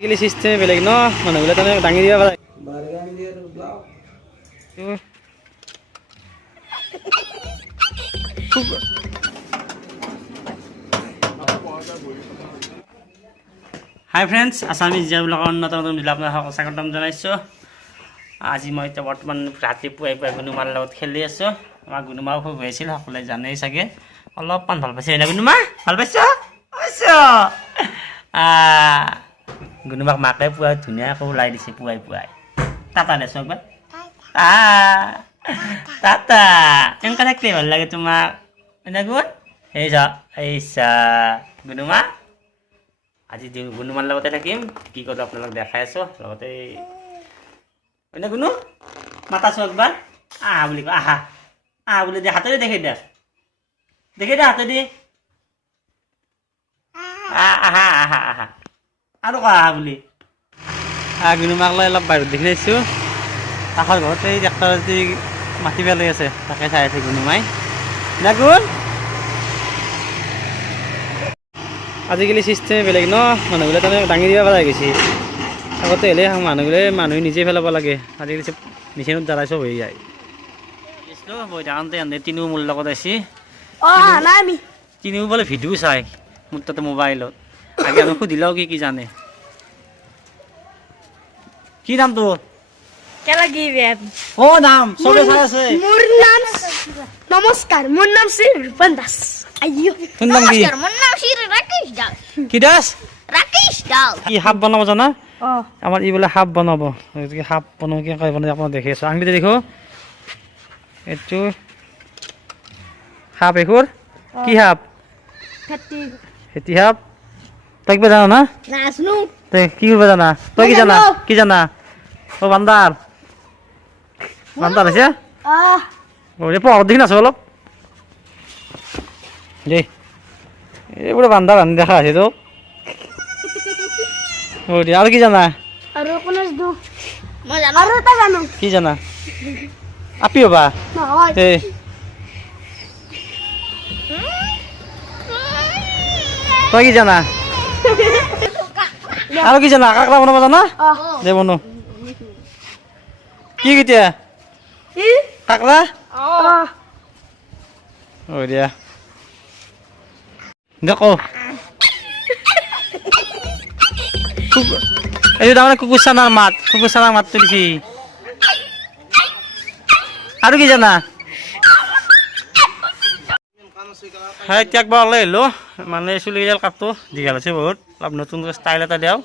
আজিকালি চিষ্টেম বেলেগ ন মানুহবিলাক তাৰমানে দাঙি দিব পাৰে হাই ফ্ৰেণ্ডছ আছামিজ জিয়া ব্লগৰ অন্যতম দিলে আপোনালোকক স্বাগতম জনাইছোঁ। আজি মই এতিয়া বৰ্তমান ৰাতিপুৱাই গুণুমাৰ লগত খেলি আছোঁ। আমাৰ গুণুমাও খুব হৈ আছিল, সকলোৱে জানেই চাগে। অলপমান ভাল পাইছে না গুণুমা? ভাল পাইছ? গুণুমাক মাকে পুৱাই ধুনীয়াকৈ ওলাই দিছে পুৱাই পুৱাই। টাটা দেছো একবাৰ। টাটা এনেকৈ থাকিলে ভাল লাগে তোমাক এনে গুণ। এইছা গুণুমা আজি গুণুমাৰ লগতে থাকিম, কি কৰোঁ আপোনালোক দেখাই আছোঁ। লগতে এনে গুণু মাতাছোঁ একবাৰ আহা বুলি কয়, আহা আহা বুলি দে হাতেদি দেখি দে হাতেদি আহা আহা আহা আৰু কোৱা আহা বুলি। গুণুমাক লৈ অলপ বাহিৰত দেখি আছোঁ। কাষৰ ঘৰতে ট্ৰেক্টৰ যদি মাটি পেলাই আছে তাকে চাই আছে গুণুমাই না গুণ। আজিকালি চিষ্টেম বেলেগ ন মানুহবিলাক তাৰমানে দাঙি দিব পৰা গৈছে। আগতে হ'লে মানুহে নিজে পেলাব লাগে, আজিকালি চব মেচিনত দ্বাৰাই চব হৈ যায়। বহি থাকোঁতে এনে তিনিও মোৰ লগত আছে। তিনিও বোলে ভিডিঅ' চাই মোৰ তাতে মোবাইলত। আগে আমি সুধিলেও কি জানে। কি নাম তোৰ? নাম চবে চাই আছে। নমস্কাৰ, মোৰ নাম শ্ৰী ৰূপন দাস। নমস্কাৰ, মোৰ নাম শ্ৰী ৰাকেশ দাস। কি দাস? ৰাকেশ দাস। কি সাপ বনাব জানা? আমাৰ এইবোলে সাপ বনাব। সাপ বনাব কি বনাই আপোনাক দেখি আছোঁ। আঙুলিতে দেখো এইটো সাপ এখোৰ। কি সাপ? ফেটি সাপ। তই কিবা জানা না? নাজনো। তই কি কৰিব জানা? তই কি জানা? কি জানা? বান্দাৰ আছে পঢ়াত দেখি নাছো অলপ দেই। এইবোৰে বান্দাৰ আনি দেখা আছে তো। আৰু কি জানা? আৰু মই জানো আৰু এটা জানো। কি জানা? আপি হবা নহয়। তই কি জানা? আৰু কি জানা? কাকৰা বনাব জানা? দে বনো কি কেতিয়া কাকৰা দিয়া দেখো এইটো তাৰমানে কুকুৰ চানাৰ মাতটো দিছি। আৰু কি জানা? হয় এতিয়া একবাৰ ওলাই আহিলোঁ, মানে চুলিকেইডাল কাটো দীঘল আছে বহুত, অলপ নতুন ষ্টাইল এটা দিওঁ।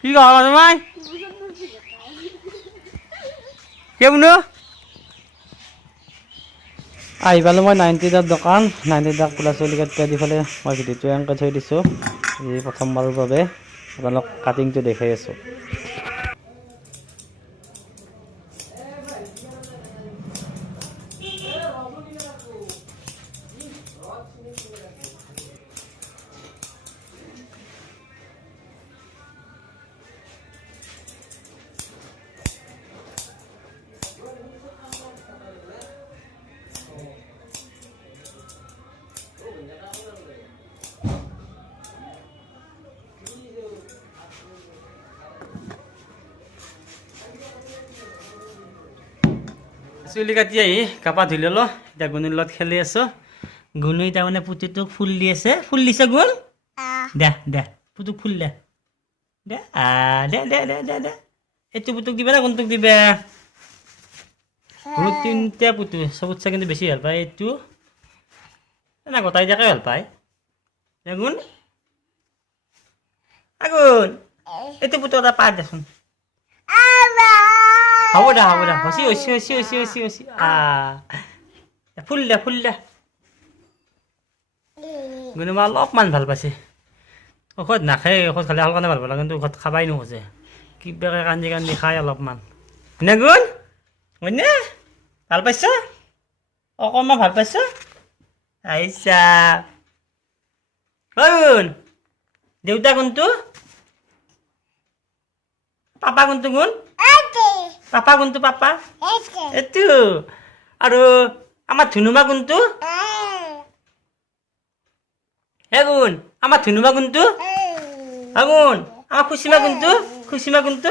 কি কওঁ তোমাই কেনো আহি পালোঁ মই 90 দোকান। 90 পোলা চুলিকাত দি পেলাই মই ভিডিঅ'টো এনেকৈ থৈ দিছোঁ। এই প্ৰথমবাৰৰ বাবে আপোনালোক কাটিংটো দেখাই আছোঁ। চুলি কাটি আহি কাপা ধুই ল'লোঁ। এতিয়া গুণুৰ লগত খেলি আছোঁ। গুণুই তাৰমানে পুতিটোক ফুল দি আছে। ফুল দিছে গুণ? দে দে পুতুক ফুল দে দে দে দে দে দে দে এইটো পুতুক দিবা না কোনটোক দিবা? গুণুক তিনিটা পুতু চবতছে কিন্তু বেছি ভাল পায় এইটো না গোটাই দিয়াকে ভাল পায় গুণ। গুণ এইটো পুতু এটা পাৰ দেচোন। হ'ব দে হচি ফুল দে গুণুমা অলপমান ভাল পাইছে। ঔষধ নাখায়, ঔষধ খালে ভাল কাৰণে ভাল পালে, কিন্তু ঔষধ খাবাই নোখোজে। কিবাকে কান্দি খায় অলপমান নে গুণ? হয়নে ভাল পাইছ? অকণমান ভাল পাইছ? আহিছা গুণ। দেউতা কোনটো? পাপা কোনটো গুণ? পাপা কোনটো? পাপা এইটো। আৰু আমাৰ ধুনুমা কোনটো? হে গুণ আমাৰ ধুনুমা কোনটো? আগুন আমার খুশিমা কিন্তু খুশিমা কিন্তু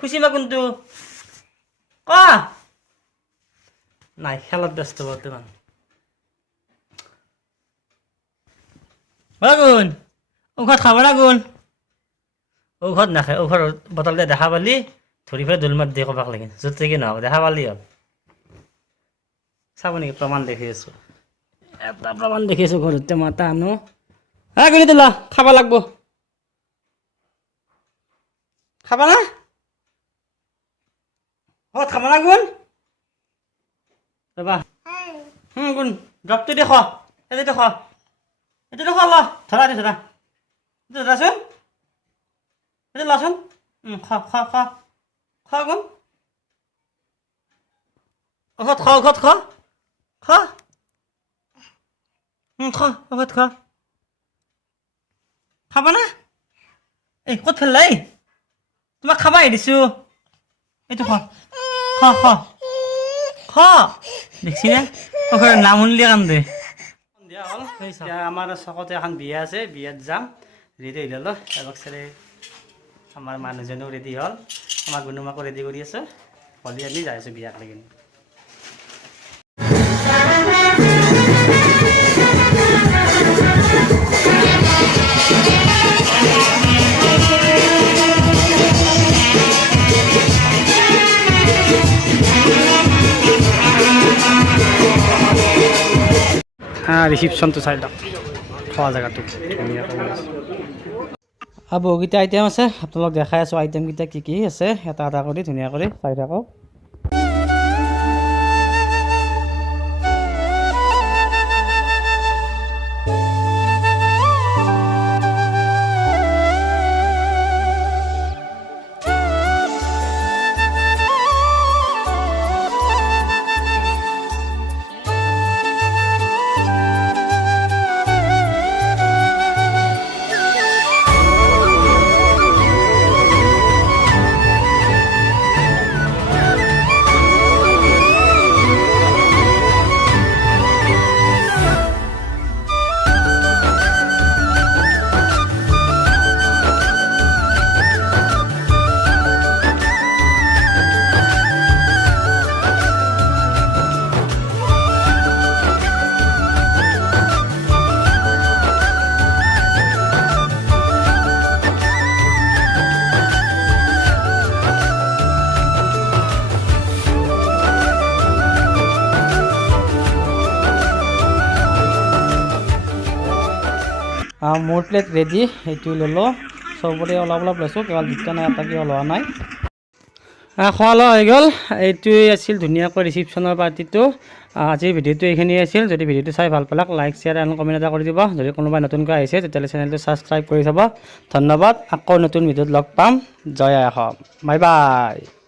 খুশিমা কিন্তু নাই খেলার ব্যস্ত বর্তমান আগুন ঔষধ খাব আগুন ঔষধ নাখায় ঔষধ বটল দিয়ে দেখা পালি ধৰি পেলাই দোল মাত দিয়ে ক'বাক লাগে য'ত কি নহওক দেখা পালি হ'ল চাব নেকি প্ৰমাণ দেখি আছোঁ এটা প্ৰমাণ দেখি আছোঁ ঘৰতে মাতা আনো গুণি তোলা খাব লাগব খাবা না খাবা না গুণ ৰবা গুণ ড্ৰপটো দেখ এইটো দেখ এইটো দেখ ল ধৰা দে ধৰা এইটো ধৰাচোন এইটো লচোন খা খা খা খা গুণ ঔষধ খা ঔষধ খা খা খা ঔষধ খা খাবা না এই ক'ত ফেললাই তোমাক খাবাই দিছোঁ এইটো খা খা খা খা দেখছি নে ঔষধৰ নাম শুনিলে কান্দে সন্ধিয়া হ'ল এতিয়া আমাৰ চকতে এখন বিয়া আছে বিয়াত যাম ৰেডি হৈ ল'লো এবাক চালে আমাৰ মানুহজনো ৰেডি হ'ল আমাৰ গুণুমাকো ৰেডি কৰি আছোঁ হ'লে আমি যাই আছোঁ বিয়াক লাগি ৰিচিপশ্যনটো চাই লওক খোৱা জেগাটো আৰু বহুকেইটা আইটেম আছে আপোনালোক দেখাই আছোঁ আইটেমকেইটা কি কি আছে এটা এটা কৰি ধুনীয়া কৰি চাই থাকক মোৰ প্লেট ৰেডি সেইটো ল'লোঁ চবৰে অলপ অলপ লৈছোঁ কেৱল দুটা নাই এটা কিয় লোৱা নাই খোৱা লোৱা হৈ গ'ল এইটোৱে আছিল ধুনীয়াকৈ ৰিচিপশ্যনৰ পাৰ্টিটো আজিৰ ভিডিঅ'টো এইখিনিয়ে আছিল যদি ভিডিঅ'টো চাই ভাল পালাক লাইক শ্বেয়াৰ এণ্ড কমেণ্ট এটা কৰি দিব যদি কোনোবাই নতুনকৈ আহিছে তেতিয়াহ'লে চেনেলটো ছাবস্ক্ৰাইব কৰি থ'ব ধন্যবাদ আকৌ নতুন ভিডিঅ'ত লগ পাম জয় আই অসম বাই বাই